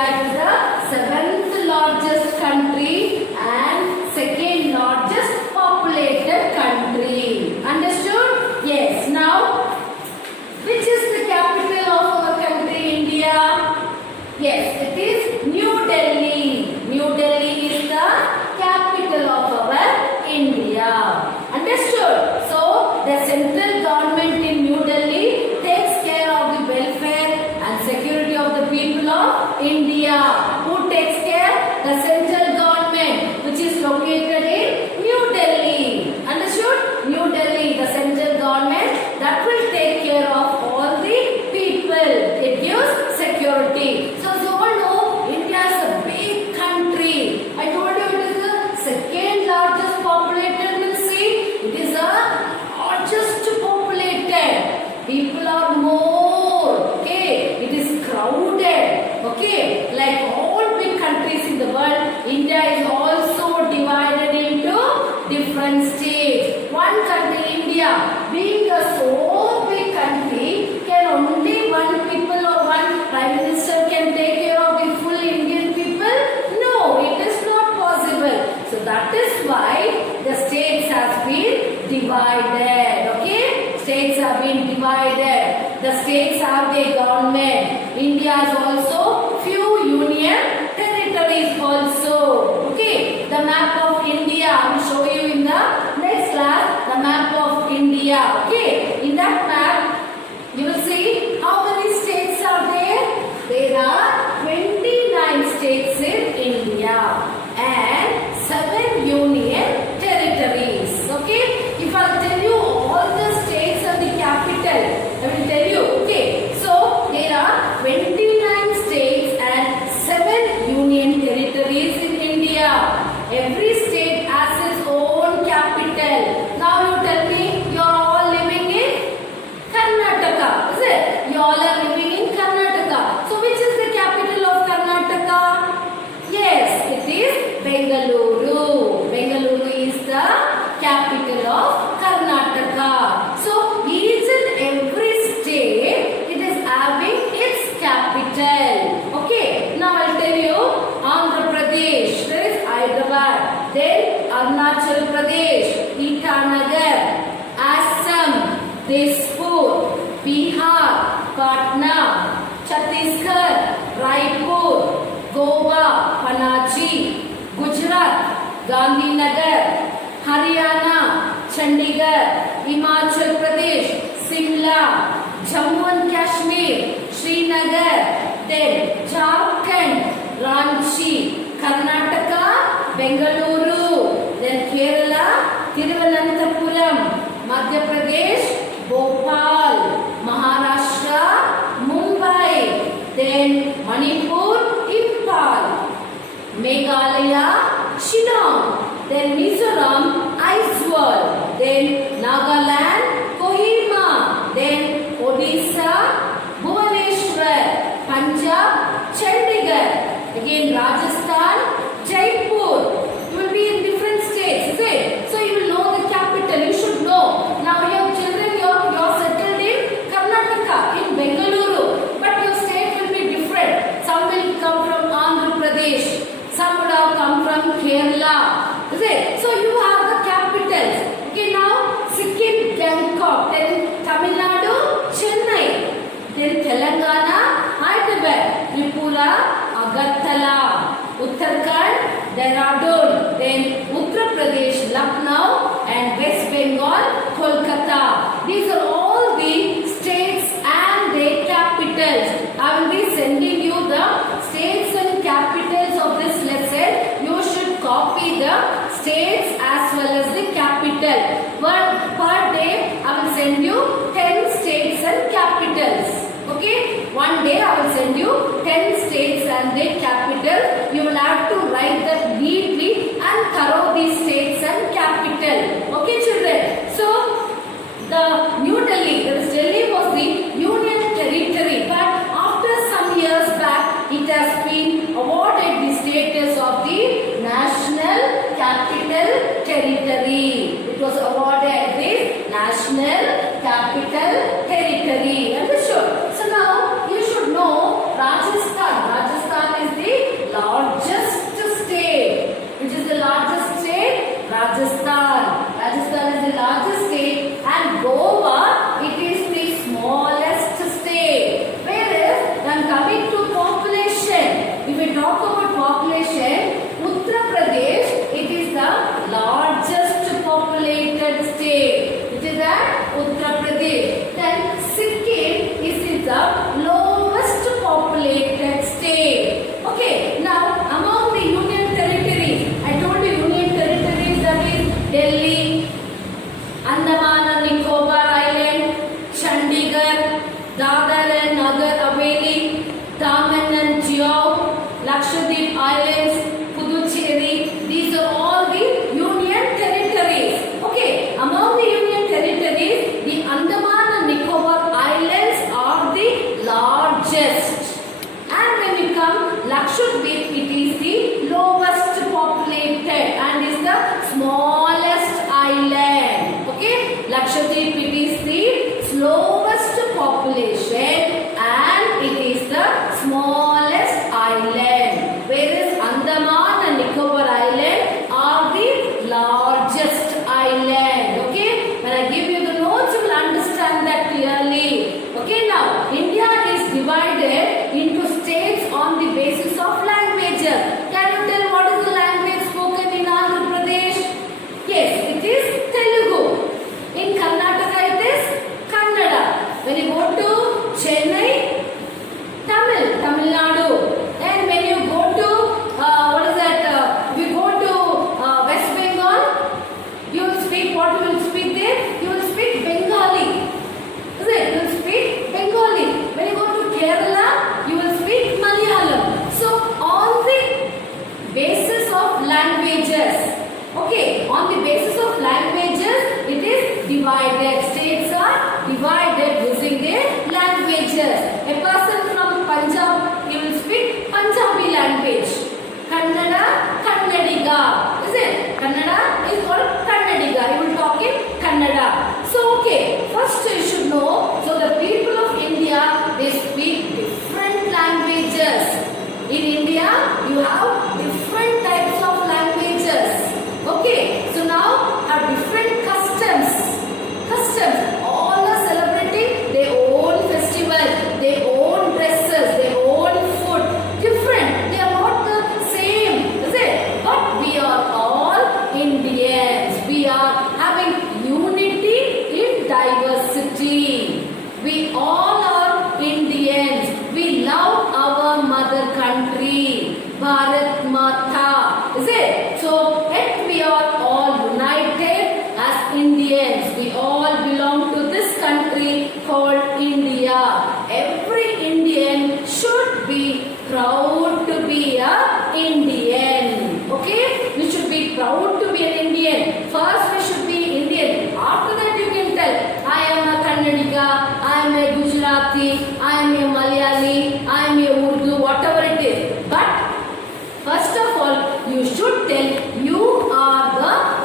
India is the seventh largest country and second largest populated country. Understood? Yes. Now, which is the capital of our country, India? Yes, it is New Delhi. New Delhi is the capital of our India. Understood? So, the central government in New Delhi takes care of the welfare and security of the people of India. Who takes care? The central government, which is located in New Delhi. Understood? New Delhi, the central government that will take care of all the people. It gives security. So, you all know India is a big country. I told you it is the second largest populated. We'll see it is the largest populated. People are more. Okay, it is crowded. Okay, like all big countries in the world, India is also divided into different states. One country, India, being a so big country, can only one people or one prime minister can take care of the full Indian people? No, it is not possible. So that is why the states has been divided. Okay, states have been divided. The states have their government. India has also few union territories also. Okay, the map of India, I will show you in the next class, the map of India. Okay, in that map, you will see how many states are there. There are 29 states in India and 7 union territories. Okay, if I tell you all the states and the capital, I will tell you. Okay, so there are 29 states and 7 union territories in India. Every state has its own capital. Now you tell me, you are all living in Karnataka, is it? You all are living in Karnataka. So which is the capital of Karnataka? Yes, it is Bengaluru. Bengaluru is the capital of Karnataka. So each and every state, it is having its capital. Okay, now I will tell you, Andhra Pradesh, there is Hyderabad, then Arunachal Pradesh, Itanagar, Assam, Dispur, Bihar, Patna, Chhattisgarh, Raipur, Goa, Panaji, Gujarat, Gandhinagar, Haryana, Chandigarh, Himachal Pradesh, Simla, Jammu and Kashmir, Srinagar, then Jharkhand, Ranchi, Karnataka, Bengaluru, then Kerala, Thiruvananthapuram, Madhya Pradesh, Bhopal, Maharashtra, Mumbai, then Manipur, Impal, Meghalaya, Shillong, then Mizoram, Aizawl, then Nagaland, Kohima, then Odisha, Bhubaneswar, Punjab, Chandigarh, again Rajasthan, Jaipur. You will be in different states, is it? So you will know the capital. You should know. Now your children, you are settled in Karnataka, in Bengaluru, but your state will be different. Some will come from Andhra Pradesh. Some would have come from Kerala. Is it? So you have the capitals. Okay, now Sikkim, Bangkok, then Tamil Nadu, Chennai, then Telangana, Hyderabad, Tripura, Agartala, Uttarakhand, Dehradun, then Uttar Pradesh, Lucknow, and West Bengal, Kolkata. These are all the states and their capitals. I will be sending you the states and capitals of this lesson. You should copy the states as well as the capital. Per day, I will send you 10 states and capitals. Okay, one day I will send you 10 states and their capital. You will have to write that neatly and thorough these states and capital. Okay, children. So the New Delhi, that is Delhi was the union territory, but after some years back, it has been awarded the status of the national capital territory. It was awarded the national capital territory. Understood? So now you should know Rajasthan. Rajasthan is body language. Kannada, Kannadiga. Is it? Kannada is called Kannadiga. You will talk in Kannada. So okay, first you should know, so the people of India, they speak different languages. In India, you have different types of languages. Okay, so now have different customs. All are celebrating their own festival, their own dresses, their own food. Different. They are not the same, is it? But we are all Indians. We are having unity in diversity. We all are Indians. We love our mother country, Bharat Mata. Is it? So, yet we are all united as Indians. We all belong to this country called India. Every Indian should be proud to be a Indian. Okay? We should be proud to be an Indian. First we should be Indian. After that you can tell, I am a Kannadiga, I am a Gujarati, I am a Malayali, I am a Urdu, whatever it is. But first of all, you should tell you are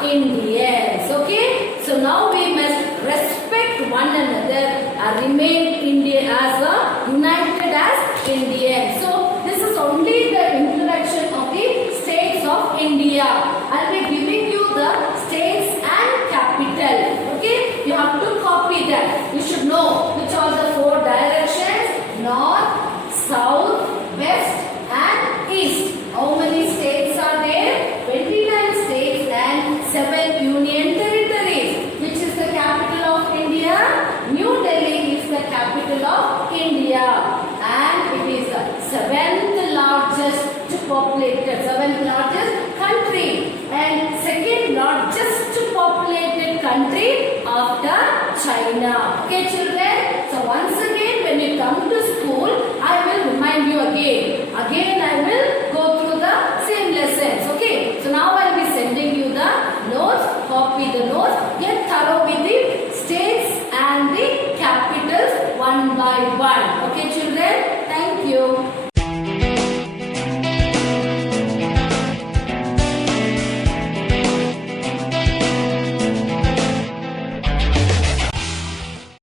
the Indians. Okay? So now we must respect one another and remain Indian as a united as Indians. So this is only the introduction of the states of India. I will be giving you the states and capital. Okay? You have to copy that. You should know which are the four directions: north, south, west and east. How many states are there? 29 states and 7 union territories. Which is the capital of India? New Delhi is the capital of India. And it is the seventh largest country. And second largest populated country after China. Okay children? So once again when you come to school, I will remind you again. Again I will go through the same lessons. Okay? So now I will be sending you the notes. Copy the notes. Get thorough with the states and the capitals one by one. Okay children?